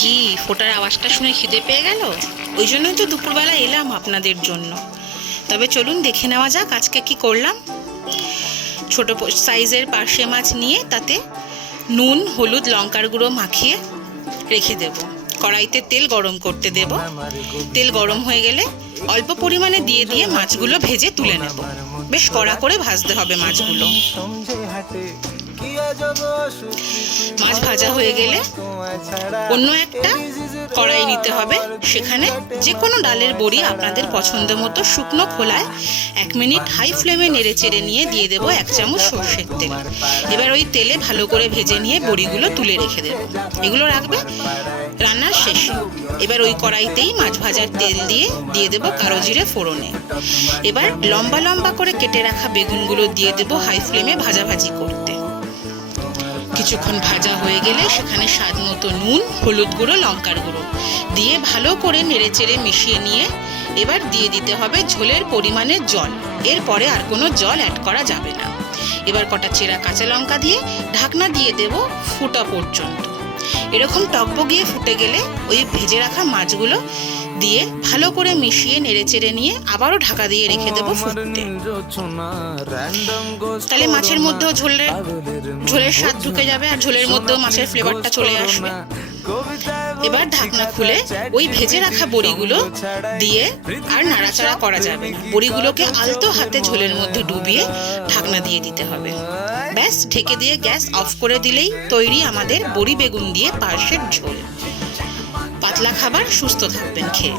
কি ফোটার আওয়াজটা শুনে খিদে পেয়ে গেল? ওই জন্যই তো দুপুরবেলা এলাম আপনাদের জন্য। তবে চলুন দেখে নেওয়া যাক আজকে কি করলাম। ছোট সাইজের পার্শে মাছ নিয়ে তাতে নুন, হলুদ, লঙ্কার গুঁড়ো মাখিয়ে রেখে দেব। কড়াইতে তেল গরম করতে দেব। তেল গরম হয়ে গেলে অল্প পরিমাণে দিয়ে দিয়ে মাছগুলো ভেজে তুলে নেব। বেশ কড়া করে ভাজতে হবে মাছগুলো। মাছ ভাজা হয়ে গেলে অন্য একটা কড়াই নিতে হবে। সেখানে যে কোনো ডালের বড়ি আপনাদের পছন্দ মতো শুকনো খোলায় 1 মিনিট হাই ফ্লেমে নেড়ে চেড়ে নিয়ে দিয়ে দেবো 1 চামচ সর্ষের তেল। এবার ওই তেলে ভালো করে ভেজে নিয়ে বড়িগুলো তুলে রেখে দেবো। এগুলো রাখবে রান্নার শেষে। এবার ওই কড়াইতেই মাছ ভাজার তেল দিয়ে দেবো কালো জিরে ফোড়নে। এবার লম্বা লম্বা করে কেটে রাখা বেগুনগুলো দিয়ে দেবো হাই ফ্লেমে ভাজাভাজি করতে। কিছুক্ষণ ভাজা হয়ে গেলে সেখানে স্বাদ মতো নুন, হলুদ গুঁড়ো, লঙ্কার গুঁড়ো দিয়ে ভালো করে নেড়েচেড়ে মিশিয়ে নিয়ে এবার দিয়ে দিতে হবে ঝোলের পরিমাণের জল। এরপরে আর কোনো জল অ্যাড করা যাবে না। এবার কটা চেরা কাঁচা লঙ্কা দিয়ে ঢাকনা দিয়ে দেব ফুটা পর্যন্ত। এরকম টকবগিয়ে ফুটে গেলে ওই ভেজে রাখা মাছগুলো দিয়ে ভালো করে মিশিয়ে নেড়েচেড়ে নিয়ে আবারও ঢাকা দিয়ে রেখে দেবো ফুটতে। তাহলে মাছের মধ্যেও ঝোলের স্বাদ ঢুকে যাবে আর ঝোলের মধ্যেও মাছের ফ্লেভারটা চলে আসবে। এবার ঢাকনা খুলে ওই ভেজে রাখা বড়িগুলো দিয়ে আর নাড়াচাড়া করা যাবে না। বড়িগুলোকে আলতো হাতে ঝোলের মধ্যে ডুবিয়ে ঢাকনা দিয়ে দিতে হবে। ব্যাস, ঢেকে দিয়ে গ্যাস অফ করে দিলেই তৈরি আমাদের বড়ি বেগুন দিয়ে পার্শের ঝোল। পাতলা খাবার, সুস্থ থাকবেন খেয়ে।